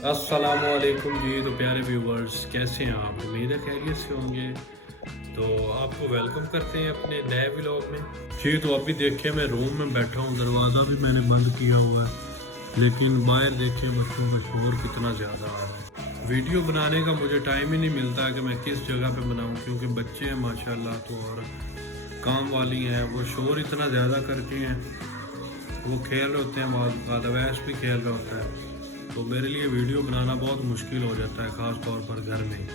अस्सलामुअलैकुम जी। तो प्यारे व्यूवर्स, कैसे हैं आप? उम्मीद है खैरियत से होंगे। तो आपको वेलकम करते हैं अपने नए व्लॉग में जी। तो अभी देखिए मैं रूम में बैठा हूँ, दरवाज़ा भी मैंने बंद किया हुआ है, लेकिन बाहर देखिए बच्चों का शोर कितना ज़्यादा आ रहा है। वीडियो बनाने का मुझे टाइम ही नहीं मिलता कि मैं किस जगह पे बनाऊँ, क्योंकि बच्चे हैं माशाल्लाह, तो और काम वाली हैं, वो शोर इतना ज़्यादा करती हैं। वो खेल रहे होते हैं, बाद अवैस भी खेल रहा होता है, तो मेरे लिए वीडियो बनाना बहुत मुश्किल हो जाता है, ख़ास तौर पर घर में।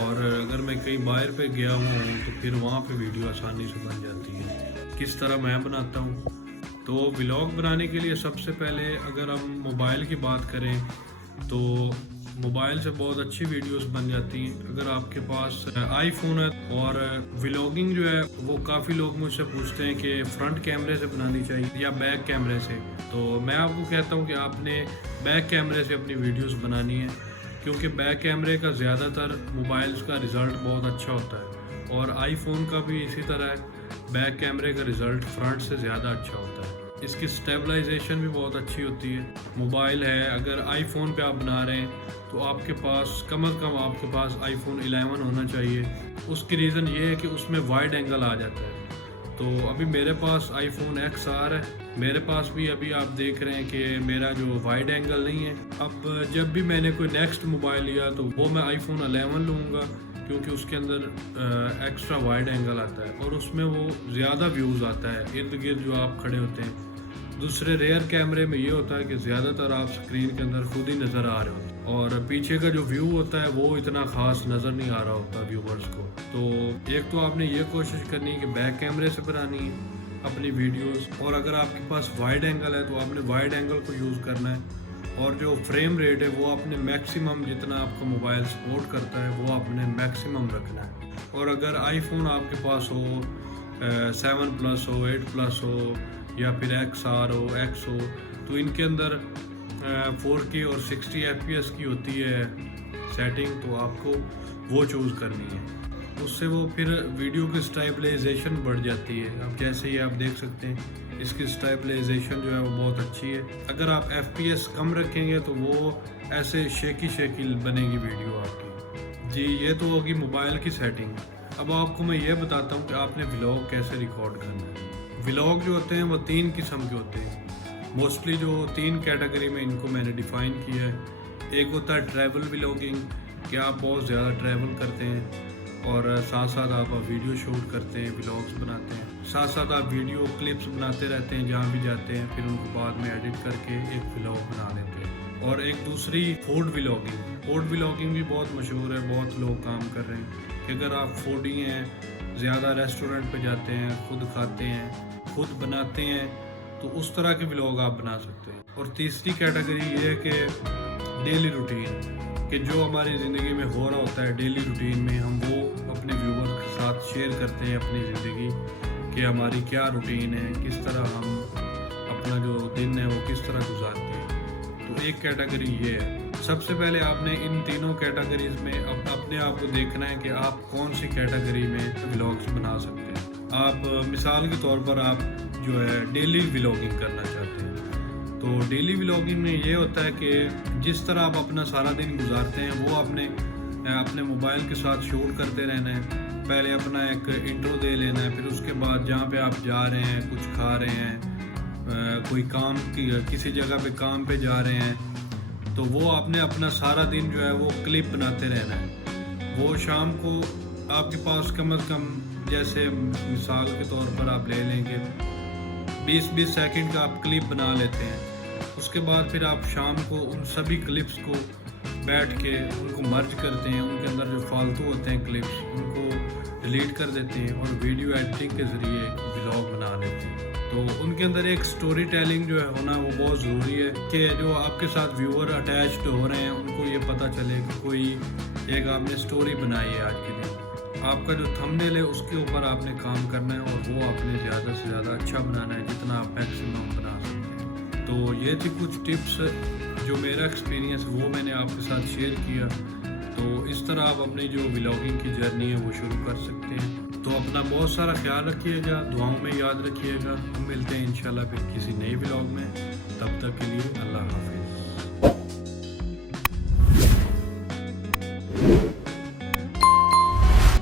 और अगर मैं कहीं बाहर पे गया हुआ हूँ तो फिर वहाँ पे वीडियो आसानी से बन जाती है। किस तरह मैं बनाता हूँ, तो व्लॉग बनाने के लिए सबसे पहले अगर हम मोबाइल की बात करें तो मोबाइल से बहुत अच्छी वीडियोस बन जाती हैं अगर आपके पास आईफोन है। और व्लॉगिंग जो है वो काफ़ी लोग मुझसे पूछते हैं कि फ्रंट कैमरे से बनानी चाहिए या बैक कैमरे से। तो मैं आपको कहता हूँ कि आपने बैक कैमरे से अपनी वीडियोस बनानी है, क्योंकि बैक कैमरे का ज़्यादातर मोबाइल्स का रिज़ल्ट बहुत अच्छा होता है, और आईफोन का भी इसी तरह है, बैक कैमरे का रिज़ल्ट फ्रंट से ज़्यादा अच्छा होता है। इसकी स्टेबलाइजेशन भी बहुत अच्छी होती है। मोबाइल है, अगर आईफोन पे आप बना रहे हैं तो आपके पास कम अज़ कम आपके पास आईफोन 11 होना चाहिए। उसकी रीज़न ये है कि उसमें वाइड एंगल आ जाता है। तो अभी मेरे पास आईफोन XR है, मेरे पास भी अभी आप देख रहे हैं कि मेरा जो वाइड एंगल नहीं है। अब जब भी मैंने कोई नेक्स्ट मोबाइल लिया तो वो मैं आईफोन 11 लूँगा, क्योंकि उसके अंदर एक्स्ट्रा वाइड एंगल आता है और उसमें वो ज़्यादा व्यूज़ आता है इर्द गिर्द जो आप खड़े होते हैं। दूसरे रेयर कैमरे में ये होता है कि ज़्यादातर आप स्क्रीन के अंदर खुद ही नज़र आ रहे होते हैं, और पीछे का जो व्यू होता है वो इतना ख़ास नज़र नहीं आ रहा होता व्यूवर्स को। तो एक तो आपने ये कोशिश करनी है कि बैक कैमरे से बनानी है अपनी वीडियोस, और अगर आपके पास वाइड एंगल है तो आपने वाइड एंगल को यूज़ करना है, और जो फ्रेम रेट है वो आपने मैक्सिमम, जितना आपका मोबाइल सपोर्ट करता है वो आपने मैक्सिमम रखना है। और अगर आईफोन आपके पास हो 7+ हो, 8+ हो, या फिर XR हो, X हो, तो इनके अंदर 4K और 60 FPS की होती है सेटिंग, तो आपको वो चूज़ करनी है। उससे वो फिर वीडियो की स्टेबलाइजेशन बढ़ जाती है। अब जैसे ही आप देख सकते हैं इसकी स्टेबलाइजेशन जो है वो बहुत अच्छी है। अगर आप FPS कम रखेंगे तो वो ऐसे शेकी बनेगी वीडियो आपकी जी। ये तो होगी मोबाइल की सेटिंग। अब आपको मैं ये बताता हूँ कि आपने व्लॉग कैसे रिकॉर्ड करना है। व्लॉग जो होते हैं वो 3 किस्म के होते हैं। मोस्टली जो 3 कैटेगरी में इनको मैंने डिफ़ाइन किया है। एक होता है ट्रैवल व्लॉगिंग, कि आप बहुत ज़्यादा ट्रैवल करते हैं और साथ साथ आप वीडियो शूट करते हैं, व्लॉग्स बनाते हैं, साथ साथ आप वीडियो क्लिप्स बनाते रहते हैं जहाँ भी जाते हैं, फिर उनको बाद में एडिट करके एक व्लॉग बना लेते हैं। और एक दूसरी फूड व्लॉगिंग। फूड व्लॉगिंग भी बहुत मशहूर है, बहुत लोग काम कर रहे हैं कि अगर आप फूडी हैं, ज़्यादा रेस्टोरेंट पे जाते हैं, खुद खाते हैं, खुद बनाते हैं, तो उस तरह के व्लॉग आप बना सकते हैं। और तीसरी कैटेगरी ये है कि डेली रूटीन, कि जो हमारी ज़िंदगी में हो रहा होता है डेली रूटीन में, हम वो अपने व्यूवर के साथ शेयर करते हैं अपनी ज़िंदगी, कि हमारी क्या रूटीन है, किस तरह हम अपना जो दिन है वो किस तरह गुजारते हैं। तो एक कैटेगरी ये है। सबसे पहले आपने इन तीनों कैटेगरीज में अपने आप को देखना है कि आप कौन सी कैटेगरी में व्लॉग्स बना सकते हैं। आप मिसाल के तौर पर आप जो है डेली व्लॉगिंग करना चाहते हैं, तो डेली व्लॉगिंग में ये होता है कि जिस तरह आप अपना सारा दिन गुजारते हैं वो अपने मोबाइल के साथ शूट करते रहना है। पहले अपना एक इंट्रो दे लेना है, फिर उसके बाद जहाँ पे आप जा रहे हैं, कुछ खा रहे हैं, कोई किसी जगह पे काम पे जा रहे हैं, तो वो आपने अपना सारा दिन जो है वो क्लिप बनाते रहना है। वो शाम को आपके पास कम अज़ कम, जैसे मिसाल के तौर पर आप ले लेंगे 20-20 सेकंड का आप क्लिप बना लेते हैं। उसके बाद फिर आप शाम को उन सभी क्लिप्स को बैठ के उनको मर्ज करते हैं, उनके अंदर जो फालतू होते हैं क्लिप्स उनको डिलीट कर देते हैं और वीडियो एडिटिंग के ज़रिए व्लॉग बना लेते हैं। तो उनके अंदर एक स्टोरी टेलिंग जो है होना वो बहुत ज़रूरी है, कि जो आपके साथ व्यूअर अटैच्ड हो रहे हैं उनको ये पता चले कि कोई एक आपने स्टोरी बनाई है आज के दिन। आपका जो थंबनेल है उसके ऊपर आपने काम करना है, और वो आपने ज़्यादा से ज़्यादा अच्छा बनाना है, जितना आप मैक्सिमम बना सकते हैं। तो ये थी कुछ टिप्स, जो मेरा एक्सपीरियंस वो मैंने आपके साथ शेयर किया। तो इस तरह आप अपनी जो व्लॉगिंग की जर्नी है वो शुरू कर सकते हैं। तो अपना बहुत सारा ख्याल रखिएगा, दुआओं में याद रखिएगा। हम मिलते हैं इंशाल्लाह फिर किसी नए व्लॉग में। तब तक के लिए अल्लाह हाफ़िज़।